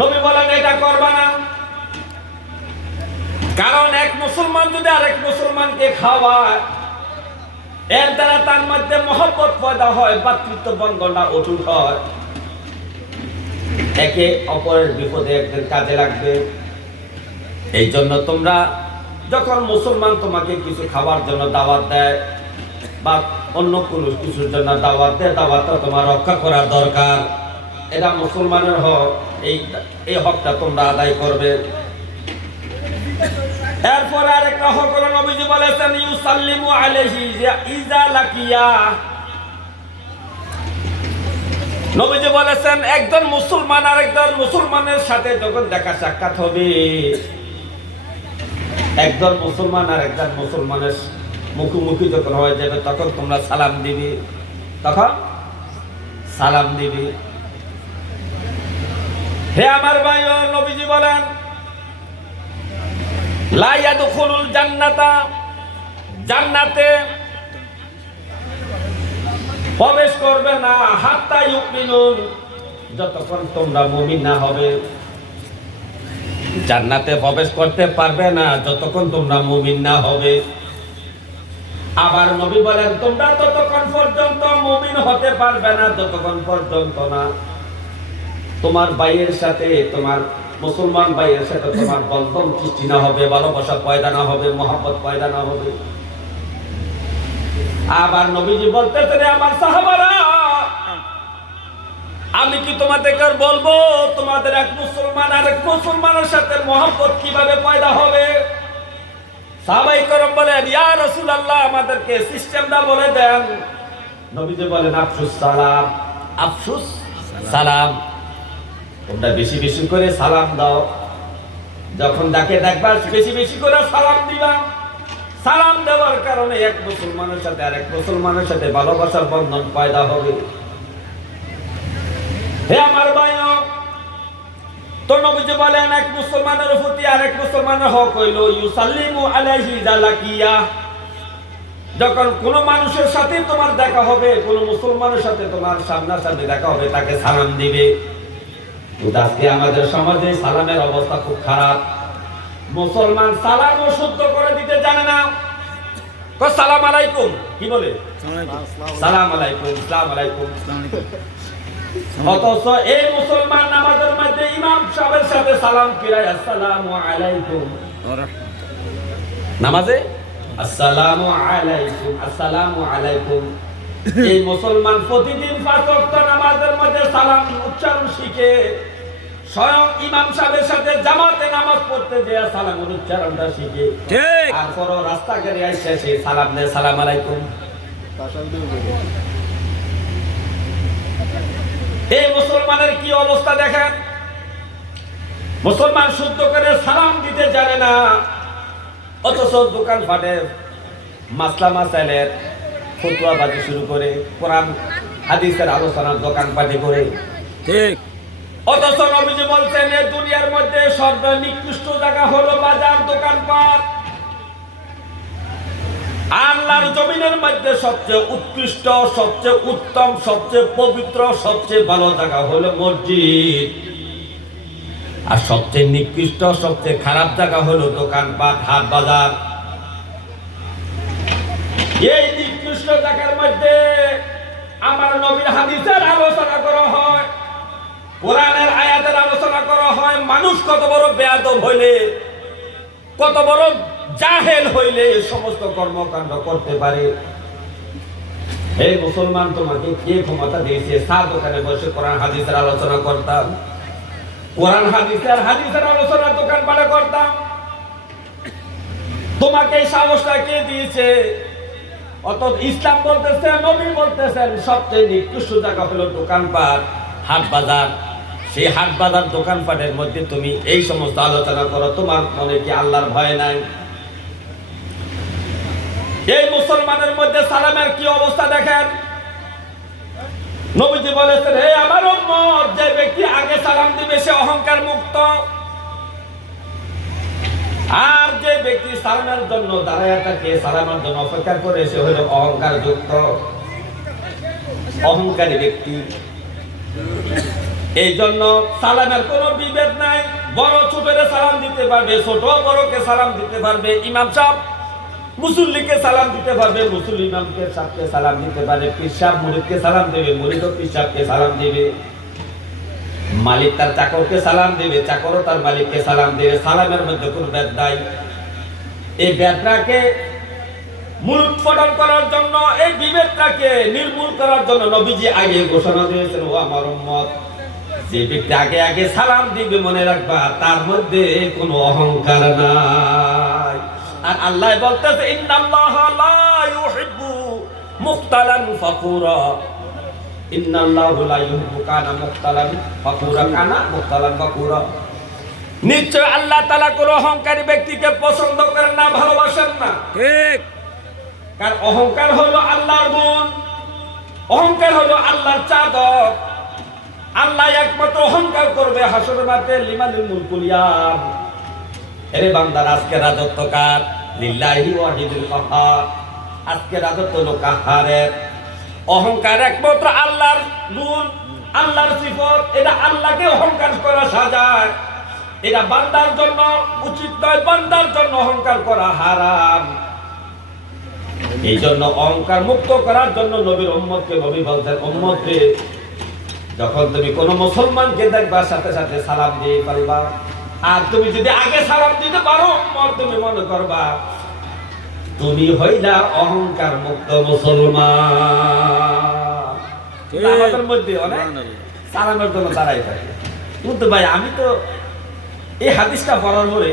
নবী বলেন এটা করবা না, কারণ এক মুসলমান যদি আরেক মুসলমানকে খাওয়ায় এর দ্বারা তার মধ্যে মহব্বত পয়দা হয়, ভ্রাতৃত্ব বন্ধনটা অটুট হয়, একে অপরের বিপদে একদিন কাজে লাগবে। এই জন্য তোমরা যখন মুসলমান তোমাকে কিছু খাবার জন্য দাওয়াত দেয় বা অন্য কোনো কিছুর জন্য দাওয়াত দেয়, দাওয়াতটা তোমার রক্ষা করা দরকার। এটা মুসলমানের হক, এই হকটা তোমরা আদায় করবে। এরপর আরেকটা হক হলো নবীজি বলেছেন ইউসাল্লিমু আলাইহি ইজা লাকিয়া। নবীজি বলেছেন একজন মুসলমান আরেকজন মুসলমানের সাথে যখন দেখা সাক্ষাৎ হবে, একজন মুসলমান আর একজন মুসলমানের মুখোমুখি যখন হয়ে যাবে তখন তোমরা সালাম দিবি, তখন সালাম দিবি। হে আমার ভাই, নবীজি বলেন লা ইয়াদখুলুল জান্নাতা, জান্নাতে প্রবেশ করবে না হাত্তা ইউমিনুন, যতক্ষণ তোমরা মুমিন না হবে। জান্নাতে প্রবেশ করতে পারবে না যতক্ষণ তোমরা মুমিন না হবে। আবার নবী বলেন তোমরা ততক্ষণ পর্যন্ত মুমিন হতে পারবে না যতক্ষণ পর্যন্ত না তোমার ভাইয়ের সাথে, তোমার মুসলমান ভাইয়ের সাথে তোমার বন্ধন সৃষ্টি না হবে, ভালোবাসা পয়দা না হবে, মহব্বত পয়দা না হবে। আবার নবীজি বলতেছেন আমার সাহাবারা, আমি কি তোমাদেরকে বলবো তোমাদের এক মুসলমান আর এক মুসলমানের সাথে মহব্বত কিভাবে পয়দা হবে? সাহাবায়ে কেরাম বলেন ইয়া রাসূলুল্লাহ আমাদেরকে সিস্টেমটা বলে দেন। নবীজি বলেন আফসুস সালাম, আফসুস সালাম, তোমরা বেশি বেশি করে সালাম দাও। যখন যাকে দেখবা বেশি বেশি করে সালাম দিবা। সালাম দেওয়ার কারণে এক মুসলমানের সাথে আরেক মুসলমানের সাথে ভালোবাসার বন্ধন পয়দা হবে। হে আমার ভাইও, তো নবীজি বলেন এক মুসলমানের প্রতি আরেক মুসলমানের হক হইল ইউসাল্লিমু আলাইহি ইজা লাকিয়া। যখন কোন মানুষের সাথে তোমার দেখা হবে, কোন মুসলমানের সাথে তোমার সামনাসামনি দেখা হবে, তাকে সালাম দিবে। আজকে আমাদের সমাজে সালামের অবস্থা খুব খারাপ। মুসলমান সালামও শুদ্ধ করে দিতে জানে না। সালাম আলাইকুম কি বলে? সালাম আলাইকুম, সালাম আলাইকুম। অথচ এই মুসলমান নামাজের মধ্যে ইমাম সাহেবের সাথে সালাম ফিরায় আসসালামু আলাইকুম, নামাজে আসসালামু আলাইকুম, আসসালামু আলাইকুম। এই মুসলমান প্রতিদিন 5 ওয়াক্ত নামাজের মধ্যে সালাম উচ্চারণ শিখে স্বয়ং ইমাম সাহেবের সাথে জামাতে নামাজ পড়তে যায় সালামের উচ্চারণটা শিখে, তারপরও রাস্তাঘাটে এসে সে সালাম দেয় সালাম আলাইকুম। এই মুসলমানের কি অবস্থা দেখেন। মুসলমান শুদ্ধ করে সালাম দিতে জানে না, অথচ দোকান ফাটে মাসলা মাসাইলের ফতোয়াবাজি শুরু করে, কোরআন হাদিসের আলোচনার দোকান পাটি করে। ঠিক। অথচ নবীজি বলছেন এই দুনিয়ার মধ্যে সর্বনিকৃষ্ট জায়গা হলো বাজার, দোকানপাট। আল্লাহর জমিনের মধ্যে সবচেয়ে উৎকৃষ্ট, সবচেয়ে উত্তম, সবচেয়ে পবিত্র, সবচেয়ে ভালো জায়গা হলো মসজিদ। আর সবচেয়ে নিকৃষ্ট, সবচেয়ে খারাপ জায়গা হলো দোকানপাট, হাট বাজার। এই নিকৃষ্ট জায়গার মধ্যে আমার নবীর হাদিসের আলোচনা করা হয়, কোরআনের আয়াতের আলোচনা করা হয়। মানুষ কত বড় বেয়াদব হইলে, কত বড় জাহেল হইলে এই সমস্ত কর্মকাণ্ড করতে পারে। এই মুসলমান তোমাকে কে ক্ষমতা দিয়েছে? সার দোকানে বসে কোরআন হাদিসের আলোচনা করতাম, কোরআন হাদিসের আলোচনার দোকান পাড়ে করতাম। তোমাকে এই সাহসটা কে দিয়েছে? অত ইসলাম বলতেছেন, নবী বলতেছেন সবচেয়ে নিকৃষ্ট জায়গা হলো দোকানপাট, হাট বাজার। সেই হাট বাজার দোকানপাটের মধ্যে তুমি এই সমস্ত আলোচনা করো, তোমার মনে কি আল্লাহর ভয় নাই? এই মুসলমানের মধ্যে সালামের কি অবস্থা দেখেন। নবীজি বলেছেন হে আমার উম্মত, যে ব্যক্তি আগে সালাম দিবে সে অহংকার মুক্ত, আর যে ব্যক্তি সালামের জন্য দাঁড়ায় থাকে, সালামের জন্য অপেক্ষা করে, সে হলো অহংকার যুক্ত, অহংকারী ব্যক্তি। এই জন্য সালামের কোনো বিভেদ নাই, বড় ছোটরে সালাম দিতে পারবে, ছোট বড়কে সালাম দিতে পারবে, ইমাম সাহেব মুসল্লিকে সালাম দিতে পারবে, মুসল্লি ইমামকে সাহেবকে সালাম দিতে পারে, পীর সাহেব মুরিদকে সালাম দেবে, মুরিদ পীর সাহেবকে সালাম দেবে, মালিক তার চাকরকে সালাম দেবে, চাকরও তার মালিককে সালাম দেবে। সালামের মধ্যে কোনো ভেদ নাই। এই ভেদটাকে মূলোৎপাটন করার জন্য, এই বিভেদটাকে নির্মূল করার জন্য নবীজি আগে ঘোষণা দিয়েছেন, ও আমার উম্মত, যে ব্যক্তি আগে আগে সালাম দিবে মনে রাখবা তার মধ্যে কোনো অহংকার নাই। আর আল্লাহ বলতেছে, ইন্নাল্লাহা লা ইউহিব্বু মুখতালান ফাখুরা, ইন্নাল্লাহু লা ইউহিব্বু কানা মুখতালান ফাখুরা, কানা মুখতালান ফাখুরা। নিশ্চয় আল্লাহ তাআলা কোনো অহংকারী ব্যক্তিকে পছন্দ করেন না, ভালোবাসেন না। ঠিক। কারণ অহংকার হলো আল্লাহর গুণ, অহংকার হলো আল্লাহর চাদর। আল্লাহ একমাত্র অহংকার করবে হাসরের মাঠে, লিমানিল মুলকুল ইয়াম। এরে বান্দার, আজকে রাজত্ব কার? লিল্লাহি ওয়াহিদুল কাহ্হার। আজকে রাজত্ব হলো কাহ্হারের। অহংকার একমাত্র আল্লাহর গুণ, আল্লাহর সিফত। এটা আল্লাহকে অহংকার করা সাজায়, এটা বান্দার জন্য উচিত নয়, বান্দার জন্য অহংকার করা হারাম। এই জন্য অহংকার মুক্ত করার জন্য নবীর উম্মতকে নবী বলতেন, উম্মতকে যখন তুমি কোন মুসলমানকে দেখবা সাথে সাথে সালাম দিয়ে পারবা। আর তুমি যদি আগে সালাম দিতে পারো, তুমি মনে করবা তুমি হইলা অহংকার মুক্ত মুসলমান। আমাদের মধ্যে অনেক সালামের জন্য দাঁড়াই থাকে, কিন্তু ভাই আমি তো এই হাদিসটা পড়ার পরে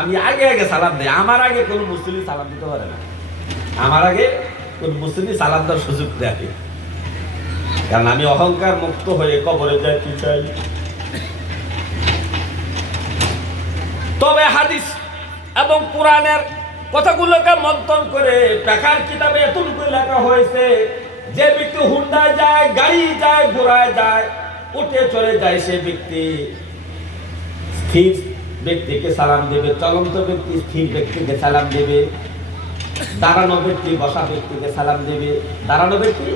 আমি আগে আগে সালাম দিই। আমার আগে কোন মুসলিম সালাম দিতে পারে না, আমার আগে কোন মুসলিম সালাম দেওয়ার সুযোগ দেয়, কারণ আমি অহংকার মুক্ত হয়ে কবরে যাইতে চাই। তবে হাদিস এবং কোরআনের কথাগুলোকে মন্থন করে টাকার কিতাবে এতটুকু লেখা হয়েছে, যে ব্যক্তি হুন্ডায় যায়, গাড়ি যায়, ঘোড়ায় যায়, উঠে চলে যায়, সে ব্যক্তি স্থির ব্যক্তিকে সালাম দেবে, চলন্ত ব্যক্তি স্থির ব্যক্তিকে সালাম দেবে, দাঁড়ানো ব্যক্তি বসা ব্যক্তিকে সালাম দেবে, দাঁড়ানো ব্যক্তি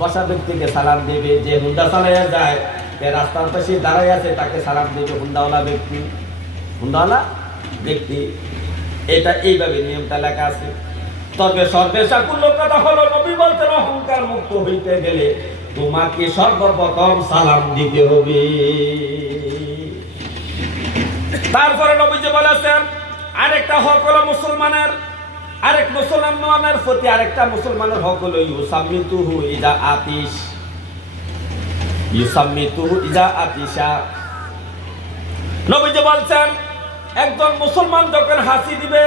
বসা ব্যক্তিকে সালাম দেবে। যে হুন্ডা চালাইয়া যায়, যে রাস্তার পাশে দাঁড়াই আছে, তাকে সালাম দেবে হুন্ডাওয়ালা ব্যক্তি, হুন্ডাওয়ালা ব্যক্তি। এটা এইভাবে নিয়মটা লেখা আছে। তবে সর্বেশাকুল্য কথা হলো, নবী বলতেন অহংকার মুক্ত হইতে গেলে তোমাকে সর্বপ্রথম সালাম দিতে হবে। তারপরে নবীজি বলেছেন, আরেকটা হক হলো মুসলমানের, আরেক মুসলমানের প্রতি আরেকটা মুসলমানের হক হলো ইউসাম্মিতুহু ইজা আতিশ, ইউসাম্মিতুহু ইজা আতিশা। নবীজি বলছেন, একজন মুসলমান যখন হাসি দিবে,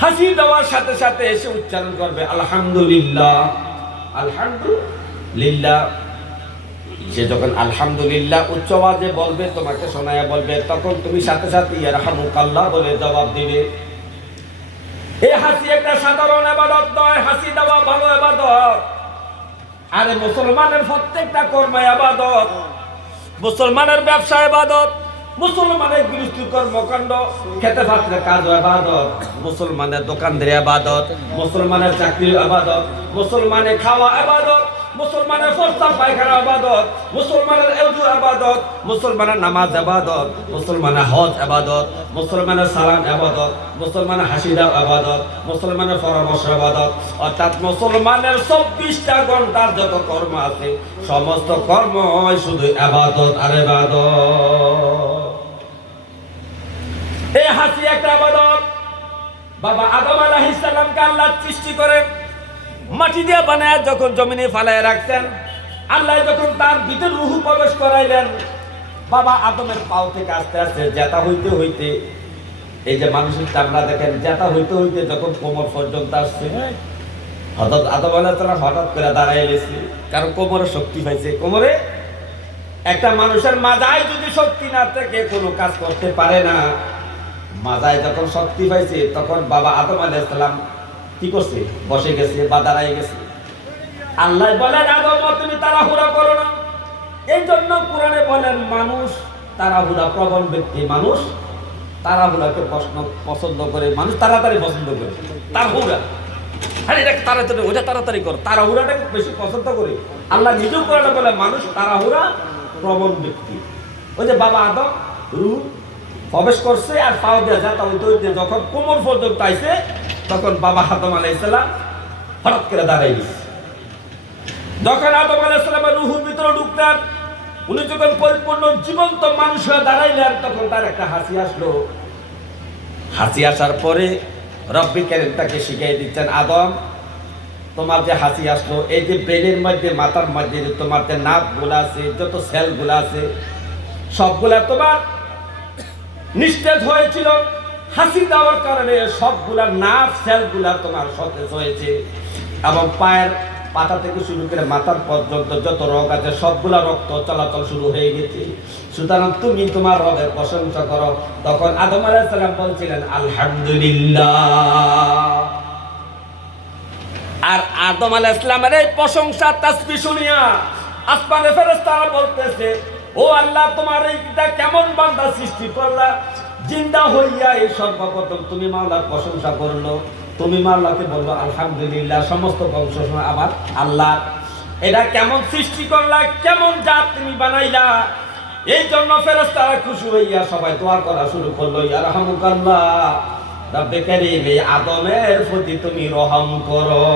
হাসি দেওয়ার সাথে সাথে এসে উচ্চারণ করবে আলহামদুলিল্লাহ, আলহামদুলিল্লাহ। সে যখন আলহামদুলিল্লাহ উচ্চ আওয়াজে বলবে, তোমাকে শোনায়া বলবে, তখন তুমি সাথে সাথে ইয়ারহামুকাল্লাহ বলে জবাব দিবে। এই হাসি একটা সাধারণ ইবাদত নয়, হাসি দেওয়া ভালো ইবাদত। আরে মুসলমানের প্রত্যেকটা কর্ম ইবাদত, মুসলমানের ব্যবসা ইবাদত, মুসলমানের গৃহস্থ কর্মকাণ্ড, খেতে পাত্রে কাজ ইবাদত, মুসলমানের দোকানদারি ইবাদত, মুসলমানের চাকরি ইবাদত, মুসলমানের খাওয়া ইবাদত, মুসলমানের প্রস্তাব পায়খানা ইবাদত, মুসলমানের ওযু ইবাদত, মুসলমানের নামাজ ইবাদত, মুসলমানের হজ ইবাদত, মুসলমানের সালাম ইবাদত, মুসলমানের হাসি দেওয়া ইবাদত, মুসলমানের পরামর্শ ইবাদত। অর্থাৎ মুসলমানের 24টা ঘন্টার যত কর্ম আছে, সমস্ত কর্ম শুধু ইবাদত আর ইবাদত। এই হাসি একটা ইবাদত। বাবা আদম আলাইহিস সালামকে আল্লাহ সৃষ্টি করে মাটি দিয়ে বানায় যখন জমিনে ফালায় রাখতেন, আল্লাহ যখন তার ভিতর রূহ প্রবেশ করাইলেন, বাবা আদমের পাও থেকে আস্তে আস্তে জেতা হইতে হইতে, এই যে মানুষের চামড়া দেখেন, জেতা হইতে হইতে যখন কোমর পর্যন্ত আসছে, হঠাৎ আদম আলাইহিস সালাম হঠাৎ করে দাঁড়ায় গেছে, কারণ কোমরে শক্তি পাইছে। কোমরে একটা মানুষের মাজায় যদি শক্তি না থাকে কোনো কাজ করতে পারে না। মাজায় যখন শক্তি পাইছে, তখন বাবা আদম আলাইহিস সালাম কি করছে? বসে গেছে বা দাঁড়ায় গেছে। আল্লাহ বলেন, আদম তুমি তাড়াহুড়া করো না। এই জন্য কোরআনে বলেন, মানুষ তাড়াহুড়া প্রবণ ব্যক্তি, মানুষ তাড়াহুড়াকে পছন্দ করে, মানুষ তাড়াতাড়ি পছন্দ করে। তাড়াহুড়া, আরে এটা তাড়াতাড়ি, ওইটা তাড়াতাড়ি করো, তাড়াহুড়াটাকে বেশি পছন্দ করে। আল্লাহ নিজেও কোরআনে বলে, মানুষ তাড়াহুড়া প্রবণ ব্যক্তি। ওই যে বাবা আদম রূহ প্রবেশ করছে আর পাও দিয়ে যা হইতে যখন কোমর পর্যন্ত আইছে তখন বাবা আদম আলাইহিস সালাম হঠাৎ করে দাঁড়াই গেছে। যখন আদম আলাইহিস সালামের রূহের ভিতরে ঢুকলেন, উনি যখন পরিপূর্ণ জীবন্ত মানুষ হয়ে দাঁড়াইলেন, তখন তার একটা হাসি আসলো। হাসি আসার পরে রব্বি কারীম তাকে শিখিয়ে দিচ্ছেন, আদম তোমার যে হাসি আসলো, এই যে ব্রেনের মধ্যে মাথার মধ্যে তোমার যে নার্ভগুলো আছে, যত সেলগুলো আছে সবগুলা তোমার নিস্তেজ হয়েছিল। হাসি দেওয়ার কারণে সবগুলা নার্ভ সেলগুলা তোমার সতেজ হয়েছে এবং পায়ের পাতা থেকে শুরু করে মাথার পর্যন্ত যত রোগ আছে সবগুলা রক্ত চলাচল শুরু হয়ে গেছে। সুতরাং তুমি তোমার রবের প্রশংসা করো। তখন আদম আলাইহিস সালাম বলছিলেন আলহামদুলিল্লাহ। আর আদম আলাইহিস সালামের এই প্রশংসা তাসবিহ শুনিয়া আসমানের ফেরেশতারা বলতেছে, ও আল্লাহ, তোমার এইটা কেমন বান্দা সৃষ্টি করলা, জিন্দা হইয়া এই সর্বপ্রথম তুমি মাওলার প্রশংসা করলো, তুমি মাওলাকে বললো আলহামদুলিল্লাহ, সমস্ত বংশ আমার আল্লাহ। এটা কেমন সৃষ্টি করলা, কেমন জাত তুমি বানাইলা। এই জন্য ফেরেশতারা খুশি হইয়া সবাই দোয়া করা শুরু করলো, ইয়া রাহমুকাল্লাহ, রব্বে কারীম এই আদমের প্রতি তুমি রহম করো।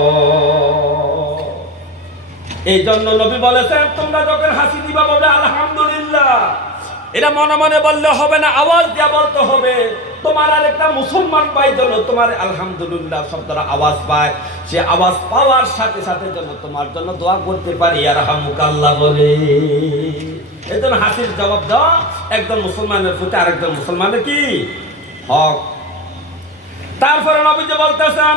এই জন্য নবী বলেছেন, তোমরা যখন হাসি দিবা বলবে আলহামদুলিল্লাহ। এটা মনে মনে বললে হবে না, আওয়াজ দিয়া বলতে হবে। তোমার আর একটা মুসলমান ভাই জন্য তোমার আলহামদুলিল্লাহ শব্দটা আওয়াজ পায়, সে আওয়াজ পাওয়ার সাথে সাথে জন্য তোমার জন্য দোয়া করতে পারি ইয়া রাহমুকাল্লাহ বলে। এই জন্য হাসির জবাব দেওয়া একজন মুসলমানের প্রতি আরেকজন মুসলমানের কি হক। তারপরে নবীজি বলতেছেন,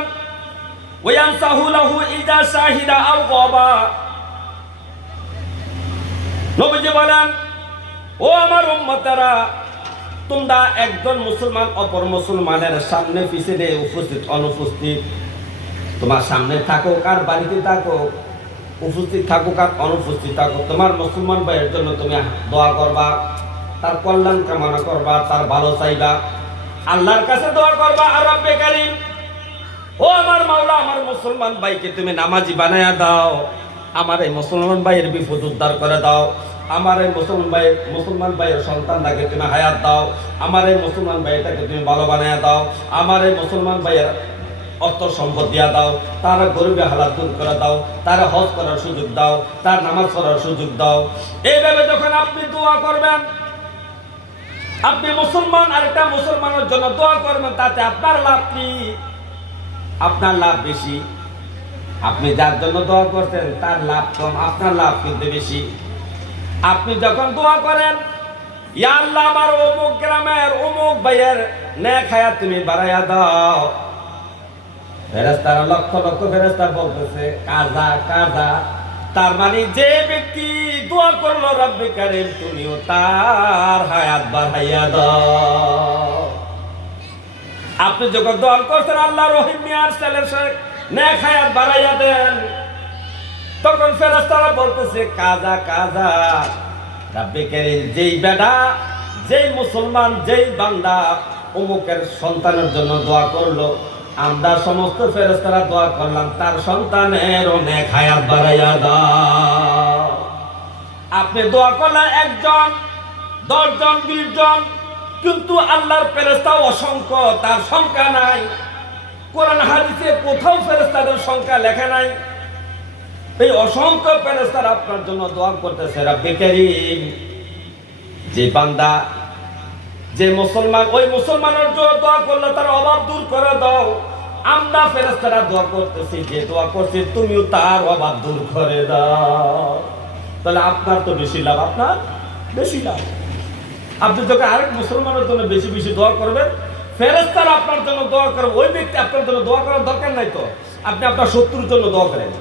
ওয়ায়ানসাহু লাহু ইদা শাহিদা আও গাবা। নবীজি বলেন, ও আমার উম্মতেরা, তোমরা একজন মুসলমান অপর মুসলমানের সামনে পিছনে উপস্থিত অনুপস্থিত, তোমার সামনে থাকুক আর বাড়িতে থাকুক, উপস্থিত থাকুক আর অনুপস্থিত থাকুক, তোমার মুসলমান ভাইয়ের জন্য তুমি দোয়া করবা, তার কল্যাণ কামনা করবা, তার ভালো চাইবা, আল্লাহর কাছে দোয়া করবা। আর রব্বে কারীম, ও আমার মাওলা, আমার মুসলমান ভাইকে তুমি নামাজি বানায়া দাও, আমার এই মুসলমান ভাইয়ের বিপদ উদ্ধার করে দাও, আমার এই মুসলমান ভাইয়ের সন্তানটাকে তুমি হায়াত দাও, আমার এই মুসলমান ভাইটাকে তুমি ভালো বানায়া দাও, আমার এই মুসলমান ভাইয়ের অর্থ সম্পদ দিয়া দাও, তার গরিবের হালাত দূর করে দাও, তার হজ করার সুযোগ দাও, তার নামাজ পড়ার সুযোগ দাও। এইভাবে যখন আপনি দোয়া করবেন, আপনি মুসলমান আরেকটা মুসলমানের জন্য দোয়া করবেন, তাতে আপনার লাভ কি? আপনার লাভ বেশি। আপনি যার জন্য দোয়া করছেন তার লাভ কম, আপনার লাভ কিন্তু বেশি। আপনি যখন দোয়া করেন, ইয়া আল্লাহ, আমার অমুক গ্রামের অমুক ভাইয়ের নেক হায়াত তুমি বাড়াইয়া দাও, ফেরেশতারা লক্ষ লক্ষ ফেরেশতা বলতেছে কাজা কাজা। তার মানে যে ব্যক্তি দোয়া করলো রব্বে কারীম তুমিও তার হায়াত বাড়াইয়া দাও। আপনি যখন দোয়া করছেন আল্লাহ রহিম মিয়ার ছেলের নেক হায়াত বাড়াইয়া দেন, তখন ফেরেশতারা বলতেছে কাজা কাজা। রব্বে কারীম যেই বেটা, যেই মুসলমান, যেই বান্দা অমুকের সন্তানের জন্য দোয়া করলো, আমরা সমস্ত ফেরেশতারা দোয়া করলাম তার সন্তানের অনেক হায়াত বাড়াইয়া দাও। আপনি দোয়া করলেন একজন, 10 জন, 20 জন, কিন্তু আল্লাহর ফেরেশতা অসংখ্য, তার সংখ্যা নাই। কোরআন হাদিসে কোথাও ফেরেশতাদের সংখ্যা লেখা নাই। এই অসংখ্য ফেরেশতারা আপনার জন্য দোয়া করতেছে। রব্বে কারীম, যে বান্দা, যে মুসলমান, ওই মুসলমানের জন্য দোয়া করলে তার অভাব দূর করে দাও। আমরা ফেরেশতারা দোয়া করতেছি, যে দোয়া করছে তুমিও তার অভাব দূর করে দাও। তাহলে আপনার তো বেশি লাভ, আপনার বেশি লাভ। আপনি যখন আরেক মুসলমানের জন্য বেশি বেশি দোয়া করবেন, ফেরেশতারা আপনার জন্য দোয়া করবে। ওই ব্যক্তি আপনার জন্য দোয়া করার দরকার নাই তো। আপনি আপনার শত্রুর জন্য দোয়া করেন,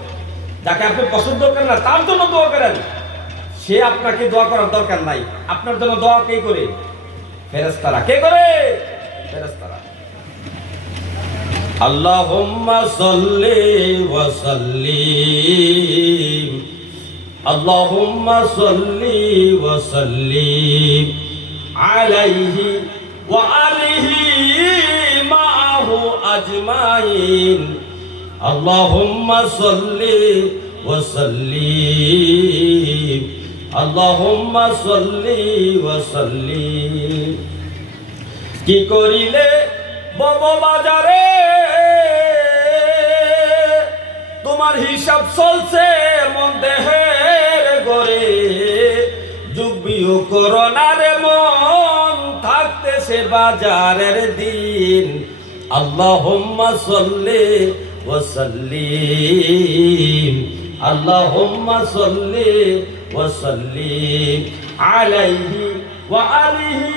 যাকে আপনি পছন্দ করেন না তার জন্য দোয়া করেন, সে আপনাকে দোয়া করার দরকার নাই। আপনার জন্য দোয়া কে করে? ফেরেশতারা। কে করে? ফেরেশতারা। আল্লাহুম্মা সাল্লি ওয়া সাল্লিম, আল্লাহুম্মা সাল্লি ওয়া সাল্লিম আলাইহি ওয়া আলিহি মাআহু আজমাইন। আল্লাহুম্মা সাল্লি ওয়া সাল্লিম আল্লাহুম্মা সাল্লি ওয়া সাল্লিম। কি করিলে বব বাজারে তোমার হিসাব চলছে মন দেহের গরে, যুগ বিয়োগ করোনারে মন থাকতেছে বাজারের দিন। আল্লাহুম্মা সাল্লি ওয়া সাল্লিম, আল্লাহুম্মা সাল্লি ওয়া সাল্লিম আলাইহি ওয়া আলিহি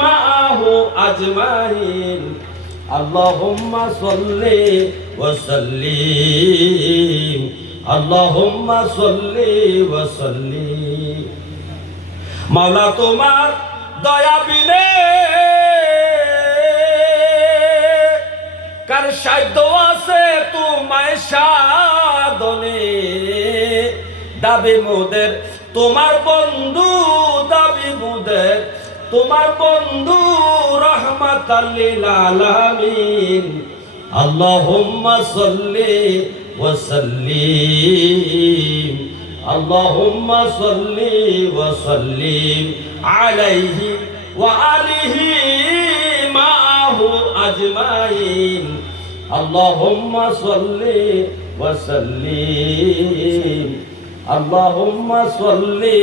মাআহু আজমাইন। আল্লাহুম্মা সাল্লি ওয়া সাল্লিম, আল্লাহুম্মা সাল্লি ওয়া সাল্লিম। মাওলা তোমার দয়া বিনে কার সাধ্য আছে তোমায় সাধনে, দাবি মোদের তোমার বন্ধু, দাবি মোদের তোমার বন্ধু রাহমাতাল লিল আলামিন। আল্লাহুম্মা সাল্লি ওয়া সাল্লিম, আল্লাহুম্মা সাল্লি ওয়া সাল্লিম আলাইহি ওয়া আলিহি মাআহু আজমাইন। আল্লাহুম্মা সাল্লি ওয়া সাল্লিম, আল্লাহুম্মা সাল্লি